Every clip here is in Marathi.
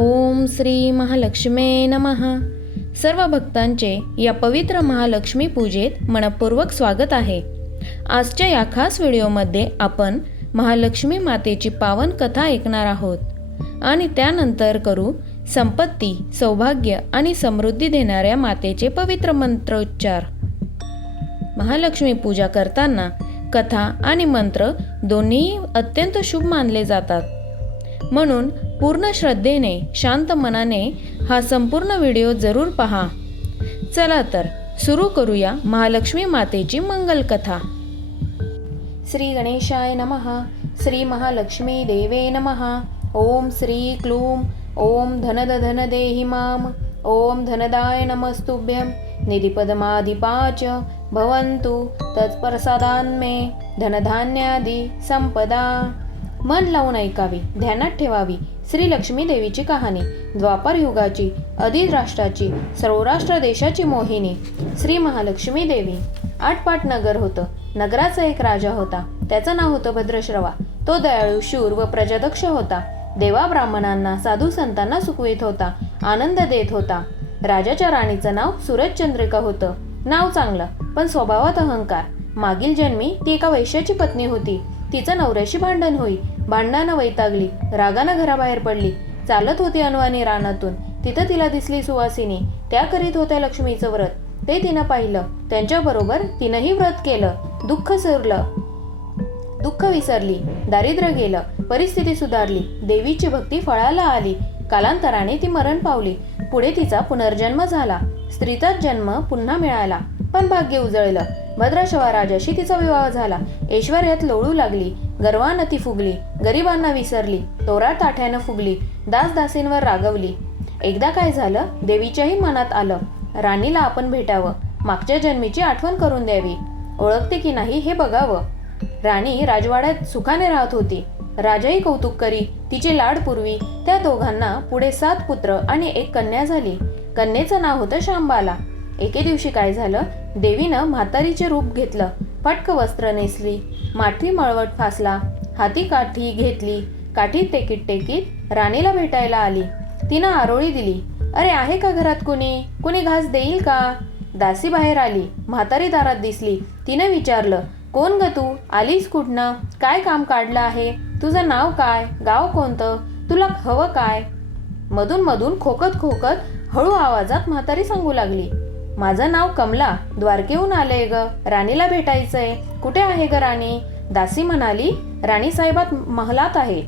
ओम श्री महालक्ष्मे नमः. सर्व भक्तांचे या पवित्र महालक्ष्मी पूजेत मनपूर्वक स्वागत आहे. आजच्या या खास व्हिडिओमध्ये आपण महालक्ष्मी मातेची पावन कथा ऐकणार आहोत. आणि त्यानंतर करू संपत्ती सौभाग्य आणि समृद्धी देणाऱ्या मातेचे पवित्र मंत्रोच्चार. महालक्ष्मी पूजा करताना कथा आणि मंत्र दोन्ही अत्यंत शुभ मानले जातात. म्हणून पूर्ण श्रद्धेने शांत मनाने हा संपूर्ण व्हिडिओ जरूर पहा. चला तर सुरू करूया महालक्ष्मी मातेची मंगलकथा. श्री गणेशाय नमः. श्री महालक्ष्मी देवे नमः. ओम श्री क्लूम ओम धनद धन देहि माम ओम धनदाय नमस्तुभ्यं. निधिपदमाधिपाच. भवन्तु तत्प्रसादान्मे. धनधान्यादि संपदा. मन लावून ऐकावी ध्यानात ठेवावी. श्री लक्ष्मी देवीची कहाणी. द्वापर युगाची अधिक राष्ट्राची सर्वराष्ट्र देशाची मोहिनी. श्री महालक्ष्मी देवी. आठपाट नगर होतं. नगराचा एक राजा होता. त्याचं नाव होतं भद्रश्रवा. तो दयाळू शूर व प्रजादक्ष होता. देवा ब्राह्मणांना साधू संतांना सुखवित होता. आनंद देत होता. राजाच्या राणीचं नाव सूरजचंद्रिका होतं. नाव चांगलं पण स्वभावात अहंकार. मागील जन्मी ती एका वैश्याची पत्नी होती. तिचं नवऱ्याशी भांडण होई. भांडणानं वैतागली. रागानं घराबाहेर पडली. चालत होती अनुवानी रानातून. तिथं तिला दिसली सुवासिनी. त्या करीत होत्या लक्ष्मीचं व्रत. ते तिनं पाहिलं. त्यांच्याबरोबर तिनंही व्रत केलं. दुःख सुरलं. दुःख विसरली. दारिद्र्य गेलं. परिस्थिती सुधारली. देवीची भक्ती फळाला आली. कालांतराने ती मरण पावली. पुढे तिचा पुनर्जन्म झाला. स्त्रीचाच जन्म पुन्हा मिळाला. पण भाग्य उजळलं. भद्रशवा राजाशी तिचा विवाह झाला. ऐश्वर्यात लोळू लागली. गर्वानं ती फुगली. गरिबांना विसरली. तोरा ताठ्यानं फुगली. दासदासींवर रागवली. एकदा काय झालं? देवीच्याही मनात आलं. राणीला आपण भेटावं. मागच्या जन्मीची आठवण करून द्यावी. ओळखते की नाही हे बघावं. राणी राजवाड्यात सुखाने राहत होती. राजाही कौतुक करी. तिचे लाड पूर्वी. त्या दोघांना पुढे सात पुत्र आणि एक कन्या झाली. कन्येचं नाव होतं शांबाला. एके दिवशी काय झालं? देवीनं म्हातारीचे रूप घेतलं. पटक वस्त्र नेसली. माठी मळवट फासला. हाती काठी घेतली. काठीत टेकीत टेकीत राणीला भेटायला आली. तिनं आरोळी दिली. अरे आहे का घरात कुणी? कुणी घास देईल का? दासी बाहेर आली. म्हातारी दारात दिसली. तिनं विचारलं कोण ग तू? आलीस कुठनं? काय काम काढलं आहे? तुझं नाव काय? गाव कोणतं? तुला हवं काय? मधून मधून खोकत खोकत हळू आवाजात म्हातारी सांगू लागली. माझं नाव कमला. द्वारकेहून आलंय ग. राणीला भेटायचंय. कुठे आहे ग राणी? दासी म्हणाली राणी साहेबात महलात आहे.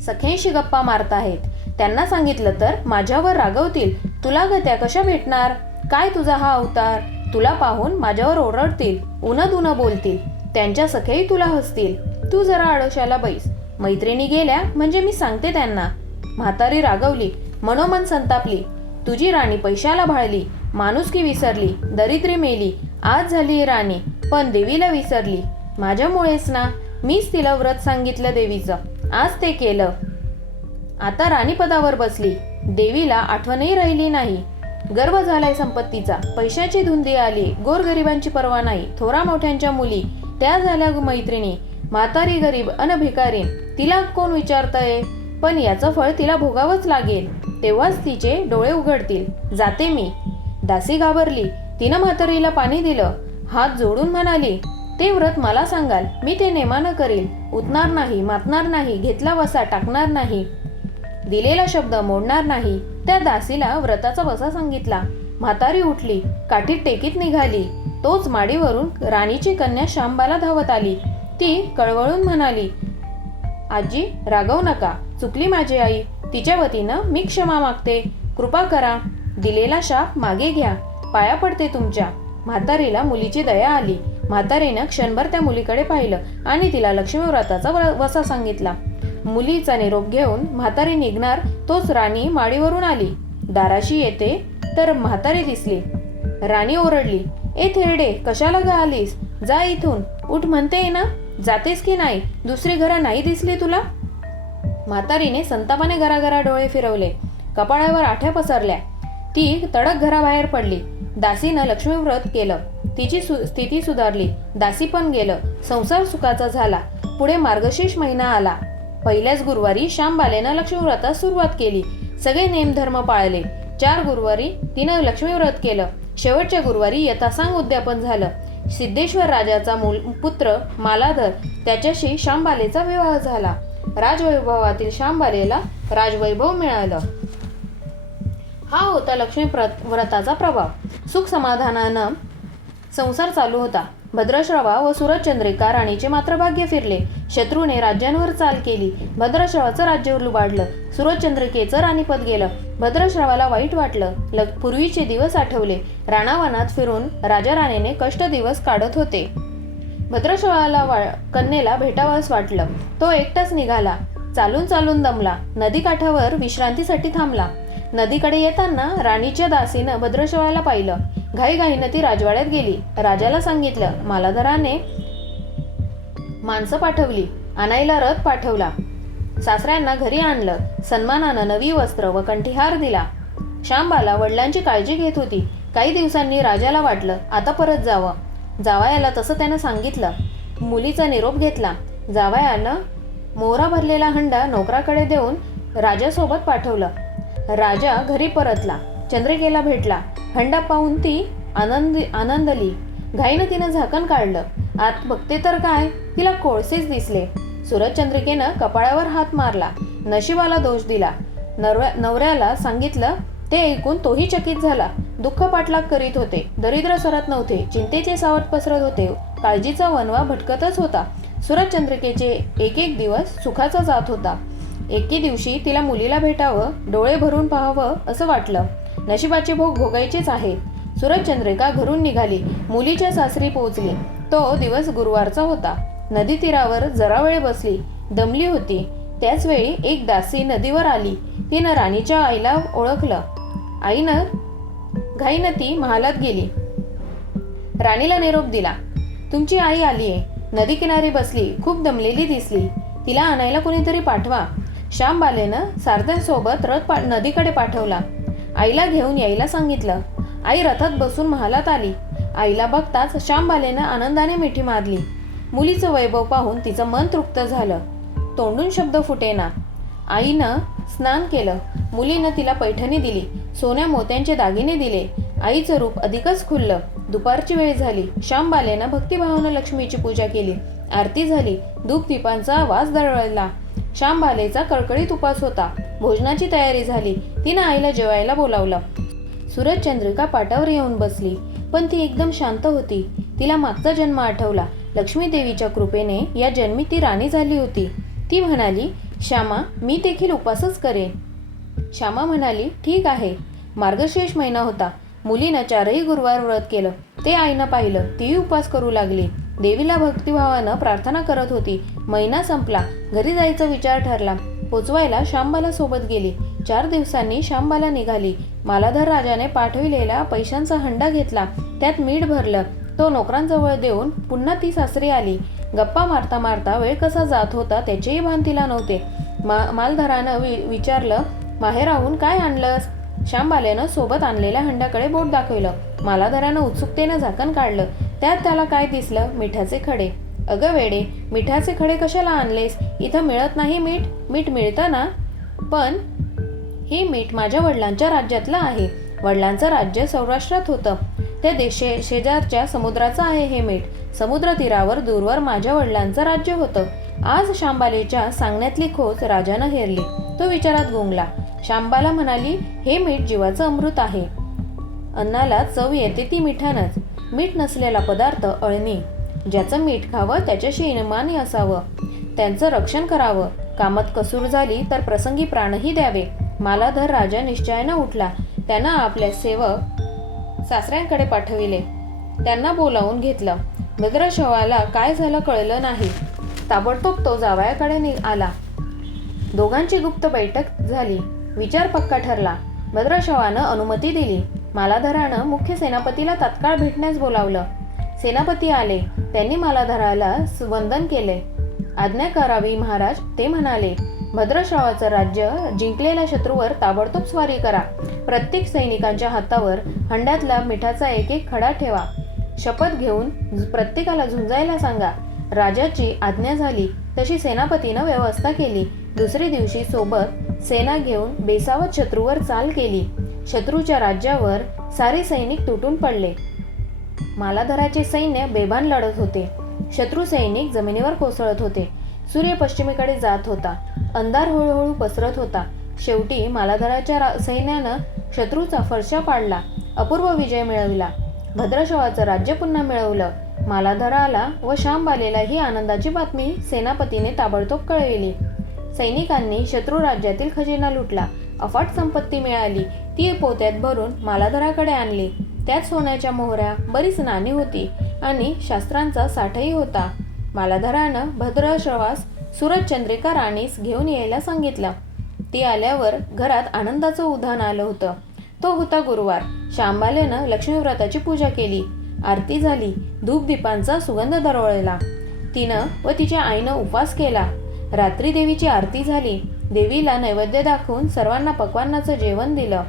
सखेंशी गप्पा मारत आहेत. त्यांना सांगितलं तर माझ्यावर रागवतील. तुला ग त्या कशा भेटणार? काय तुझा हा अवतार? तुला पाहून माझ्यावर ओरडतील उन्हा दुनं बोलतील. त्यांच्या सखेही तुला हसतील. तू जरा आडोशाला बैस. मैत्रिणी गेल्या म्हणजे मी सांगते त्यांना. म्हातारी रागवली मनोमन संतापली. तुझी राणी पैशाला भाळली. माणुसकी विसरली दरिद्री मेली आज झाली राणी पण देवीला विसरली. माझ्यामुळेच ना मीच तिला व्रत सांगितलं देवीचं. आज ते केलं. आता राणीपदावर बसली. देवीला आठवणही राहिली नाही. गर्व झालाय संपत्तीचा. पैशाची धुंदी आली. गोरगरिबांची पर्वा नाही. थोरा मोठ्यांच्या मुली. त्या झाल्या मैत्रिणी. म्हातारी गरीब अन भिकारी तिला कोण विचारतय? पण याचं फळ तिला भोगावंच लागेल. तेव्हाच तिचे डोळे उघडतील. जाते मी. दासी घाबरली. तिनं म्हातारीला पाणी दिलं. हात जोडून म्हणाली ते व्रत मला सांगाल. मी ते नेमानं करील. उतणार नाही मातणार नाही घेतला वसा टाकणार नाही. दिलेला शब्द मोडणार नाही. त्या दासीला व्रताचा वसा सांगितला. म्हातारी उठली काठीत टेकीत निघाली. तोच माडीवरून राणीची कन्या शांबाला धावत आली. ती कळवळून म्हणाली आजी रागवू नका. चुकली माझी आई. तिच्या वतीनं मी क्षमा मागते. कृपा करा. दिलेला शाप मागे घ्या. पाया पडते तुमच्या. म्हातारीला मुलीची दया आली. म्हातारीनं क्षणभर त्या मुलीकडे पाहिलं आणि तिला लक्ष्मीव्रताचा वसा सांगितला. मुलीचा निरोप घेऊन म्हातारी निघणार तोच राणी माडीवरून आली. दाराशी येते तर म्हातारी दिसली. राणी ओरडली ए थेरडे कशाला ग आलीस? जा इथून. उठ म्हणते ना. जातेस की नाही? दुसरी घरं नाही दिसली तुला? म्हातारीने संतापाने घराघरा डोळे फिरवले. कपाळावर आठ्या पसरल्या. ती तडक घराबाहेर पडली. दासीनं लक्ष्मीव्रत केलं. तिची सु स्थिती सुधारली. दासी पण गेलं. संसार सुखाचा झाला. पुढे मार्गशीर्ष महिना आला. पहिल्याच गुरुवारी श्यामबालेनं लक्ष्मीव्रतास सुरुवात केली. सगळे नेमधर्म पाळले. चार गुरुवारी तिनं लक्ष्मीव्रत केलं. शेवटच्या गुरुवारी यथासांग उद्यापन झालं. सिद्धेश्वर राजाचा मूल पुत्र मालाधर त्याच्याशी श्यामबालेचा विवाह झाला. राजवैभवातील श्यामबालेला राजवैभव मिळालं. हा होता लक्ष्मी व्रत व्रताचा प्रभाव. सुख समाधानानं संसार चालू होता. भद्रश्रवा व सूरजचंद्रिका राणीचे मात्र भाग्य फिरले. शत्रूने राज्यांवर चाल केली. भद्रश्रवाचं राज्य लुबाडलं. सूरजचंद्रिकेचं राणीपद गेलं. भद्रश्रवाला वाईट वाटलं. ल पूर्वीचे दिवस आठवले. राणावनात फिरून राजा राणीने कष्ट दिवस काढत होते. भद्रश्रवाला वा कन्येला भेटावंस वाटलं. तो एकटाच निघाला. चालून चालून दमला. नदीकाठावर विश्रांतीसाठी थांबला. नदीकडे येताना राणीच्या दासीनं भद्रश्रवाला पाहिलं. घाईघाईनं ती राजवाड्यात गेली. राजाला सांगितलं मालाधराने माणसं पाठवली. आणायला रथ पाठवला. सासऱ्यांना घरी आणलं. सन्मानानं नवी वस्त्र व कंठीहार दिला. श्यामबाला वडिलांची काळजी घेत होती. काही दिवसांनी राजाला वाटलं आता परत जावं. जावयाला तसं त्यानं सांगितलं. मुलीचा निरोप घेतला. जावयानं मोहरा भरलेला हंडा नोकराकडे देऊन राजासोबत पाठवलं. राजा घरी परतला. चंद्रिकेला भेटला. हंडा पाहून ती आनंद आनंदली. घाईनं तिनं झाकण काढलं. आत बघते तर काय? तिला कोळसेच दिसले. सुरजचंद्रिकेनं कपाळावर हात मारला. नशिबाला दोष दिला. नवऱ्या नवऱ्याला सांगितलं ते ऐकून तोही चकित झाला. दुःख पाठलाग करीत होते. दरिद्र सरत नव्हते. चिंतेचे सावट पसरत होते. काळजीचा वनवा भटकतच होता. सुरजचंद्रिकेचे एक एक दिवस सुखाचा जात होता. एके दिवशी तिला मुलीला भेटावं डोळे भरून पाहावं असं वाटलं. नशिबाचे भोग भोगायचेच आहे. सूरजचंद्रिका घरून निघाली. मुलीच्या सासरी पोहोचली. तो दिवस गुरुवारचा होता. नदी तीरावर जरा वेळ बसली. दमली होती. त्याच वेळी एक दासी नदीवर आली. तिनं राणीच्या आईला ओळखलं. आईनं घाईनं ती महालात गेली. राणीला निरोप दिला. तुमची आई आलीये. नदी किनारी बसली. खूप दमलेली दिसली. तिला आणायला कोणीतरी पाठवा. श्यामबालेनं सारथ्यांसोबत रथ पा नदीकडे पाठवला. आईला घेऊन यायला सांगितलं. आई रथात बसून महालात आली. आईला बघताच श्यामबालेनं आनंदाने मिठी मारली. मुलीचं वैभव पाहून तिचं मन तृप्त झालं. तोंडून शब्द फुटेना. आईनं स्नान केलं. मुलीनं तिला पैठणी दिली. सोन्या मोत्यांचे दागिने दिले. आईचं रूप अधिकच खुललं. दुपारची वेळ झाली. श्यामबालेनं भक्तिभावानं लक्ष्मीची पूजा केली. आरती झाली. धूप दीपांचा वास दळवला श्यामबालेचा कळकळीत उपास होता. भोजनाची तयारी झाली. तिनं आईला जेवायला बोलावलं. सूरज चंद्रिका पाटावर येऊन बसली. पण ती एकदम शांत होती. तिला मागचा जन्म आठवला. लक्ष्मी देवीच्या कृपेने या जन्मी ती राणी झाली होती. ती म्हणाली श्यामा मी देखील उपासच करेन. श्यामा म्हणाली ठीक आहे. मार्गशीर्ष महिना होता. मुलीनं चारही गुरुवार व्रत केलं. ते आईनं पाहिलं. तीही उपास करू लागली. देवीला भक्तिभावानं प्रार्थना करत होती. महिना संपला. घरी जायचा विचार ठरला. पोचवायला श्यामबाला सोबत गेली. चार दिवसांनी श्यामबाला निघाली. मालाधर राजाने पाठविलेला पैशांचा हंडा घेतला. त्यात मीठ भरलं. तो नोकरांजवळ देऊन पुन्हा ती सासरी आली. गप्पा मारता मारता वेळ कसा जात होता त्याचेही भान तिला नव्हते. मा मालधरानं वि विचारलं माहेराहून काय आणलंस? श्यामबाल्यानं सोबत आणलेल्या हंड्याकडे बोट दाखवलं. मालाधरानं उत्सुकतेनं झाकण काढलं. त्यात त्याला काय दिसलं? मिठाचे खडे. अगं वेडे मिठाचे खडे कशाला आणलेस? इथं मिळत नाही मीठ. मीठ मिळतं ना? पण हे मीठ माझ्या वडिलांच्या राज्यातलं आहे. वडिलांचं राज्य सौराष्ट्रात होतं. त्या देशे शेजारच्या समुद्राचं आहे हे मीठ. समुद्र तीरावर दूरवर माझ्या वडिलांचं राज्य होतं. आज शांबालेच्या सांगण्यातली खोच राजानं हेरली. तो विचारात गुंगला. शांबाला म्हणाली हे मीठ जीवाचं अमृत आहे. अन्नाला चव येते ती मिठानंच. मीठ नसलेला पदार्थ अळणी ज्याचं मीठ खावं त्याच्याशी इनमानी असावं त्यांचं रक्षण करावं. कामात कसूर झाली तर प्रसंगी प्राणही द्यावे. मालाधर राजा निश्चयानं उठला. त्यानं आपल्या सेवक सासऱ्यांकडे पाठविले. त्यांना बोलावून घेतलं. भद्रशवाला काय झालं कळलं नाही. ताबडतोब तो जावयाकडे आला. दोघांची गुप्त बैठक झाली. विचार पक्का ठरला. भद्रशवानं अनुमती दिली. मालाधरानं मुख्य सेनापतीला तत्काळ भेटण्यास बोलावलं. सेनापती आले. त्यांनी मालाधराला वंदन केले. आज्ञा करावी महाराज ते म्हणाले भद्रश्रावाचं राज्य जिंकलेल्या शत्रूवर ताबडतोब स्वारी करा. प्रत्येक सैनिकांच्या हातावर हंड्यातला मिठाचा एक एक खडा ठेवा. शपथ घेऊन प्रत्येकाला झुंजायला सांगा. राजाची आज्ञा झाली. तशी सेनापतीनं व्यवस्था केली. दुसरे दिवशी सोबत सेना घेऊन बेसावत शत्रूवर चाल केली. शत्रूच्या राज्यावर सारे सैनिक तुटून पडले. मालाधराचे सैन्य बेभान लढत होते. शत्रू सैनिक जमिनीवर कोसळत होते. सूर्य पश्चिमेकडे जात होता. अंधार हळूहळू पसरत होता. शेवटी मालाधराच्या सैन्यानं शत्रूचा फरशा पाडला. अपूर्व विजय मिळविला. भद्रशवाचं राज्य पुन्हा मिळवलं. मालाधराला व शांबालेला ही आनंदाची बातमी सेनापतीने ताबडतोब कळविली. सैनिकांनी शत्रू राज्यातील खजिना लुटला. अफाट संपत्ती मिळाली. ती पोत्यात भरून मालाधराकडे आणली. त्यात सोन्याच्या मोहऱ्या बरीच नाणी होती आणि शास्त्रांचा साठही होता. मालाधरानं भद्रश्रवास सूरजचंद्रिका राणीस घेऊन यायला सांगितलं. ती आल्यावर घरात आनंदाचं उधाण आलं होतं. तो होता गुरुवार. शांबालेनं लक्ष्मीव्रताची पूजा केली. आरती झाली. धूपदीपांचा सुगंध दरवळला. तिनं व तिच्या आईनं उपवास केला. रात्री देवीची आरती झाली. देवीला नैवेद्य दाखवून सर्वांना पकवानाचं जेवण दिलं.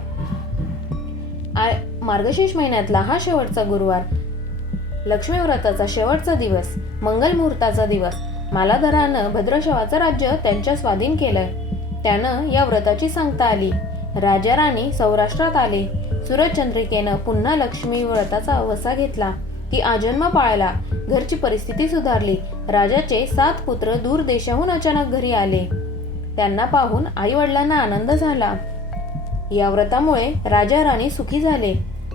आय मार्गशीर्ष महिन्यातला हा शेवटचा गुरुवार. लक्ष्मी व्रताचा शेवटचा दिवस मंगल मुहूर्ताचा दिवस. मालाधरानं भद्रशवाचं राज्य त्यांच्या स्वाधीन केलंय. त्यानं या व्रताची सांगता आली. राजा राणी सौराष्ट्रात आले. सूरजचंद्रिकेनं पुन्हा लक्ष्मी व्रताचा वसा घेतला. ती आजन्म पाळला. घरची परिस्थिती सुधारली. राजाचे सात पुत्र दूर देशाहून अचानक घरी आले. त्यांना पाहून आई वडिलांना आनंद झाला. या व्रतामुळे राजा राणी सुखी झाले.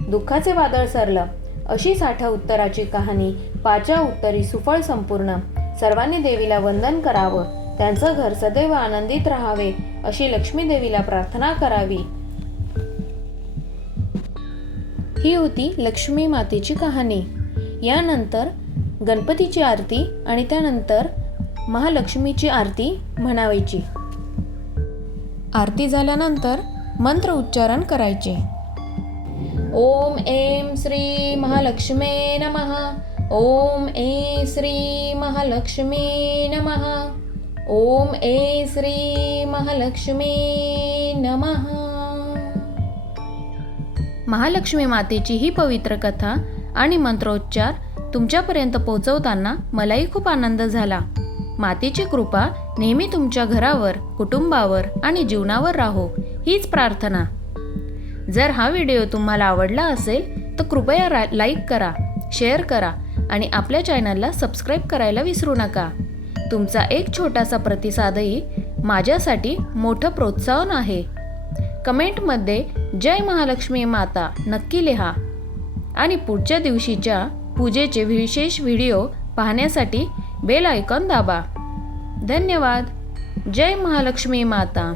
दुःखाचे वादळ सरलं. अशी साठा उत्तराची कहाणी पाचा उत्तरी सुफळ संपूर्ण. सर्वांनी देवीला वंदन करावं. त्यांचं घर सदैव आनंदित राहावे अशी लक्ष्मी देवीला प्रार्थना करावी. ही होती लक्ष्मी मातेची कहाणी. यानंतर गणपतीची आरती आणि त्यानंतर महालक्ष्मीची आरती म्हणावायची. आरती झाल्यानंतर मंत्र उच्चारण करायचे. ओम एम श्री महालक्ष्मे नमः. ओम ए श्री महालक्ष्मी नमः. ओम ए श्री महालक्ष्मी नमः. महालक्ष्मी मातेची ही पवित्र कथा आणि मंत्रोच्चार तुमच्यापर्यंत पोहोचवताना मलाही खूप आनंद झाला. मातेची कृपा नेहमी तुमच्या घरावर कुटुंबावर आणि जीवनावर राहो हीच प्रार्थना. जर हा व्हिडिओ तुम्हाला आवडला असेल तर कृपया लाईक करा शेअर करा आणि आपल्या चॅनलला सबस्क्राईब करायला विसरू नका. तुमचा एक छोटासा प्रतिसादही माझ्यासाठी मोठं प्रोत्साहन आहे. कमेंटमध्ये जय महालक्ष्मी माता नक्की लिहा. आणि पुढच्या दिवशीच्या पूजेचे विशेष व्हिडिओ पाहण्यासाठी बेल आयकॉन दाबा. धन्यवाद. जय महालक्ष्मी माता.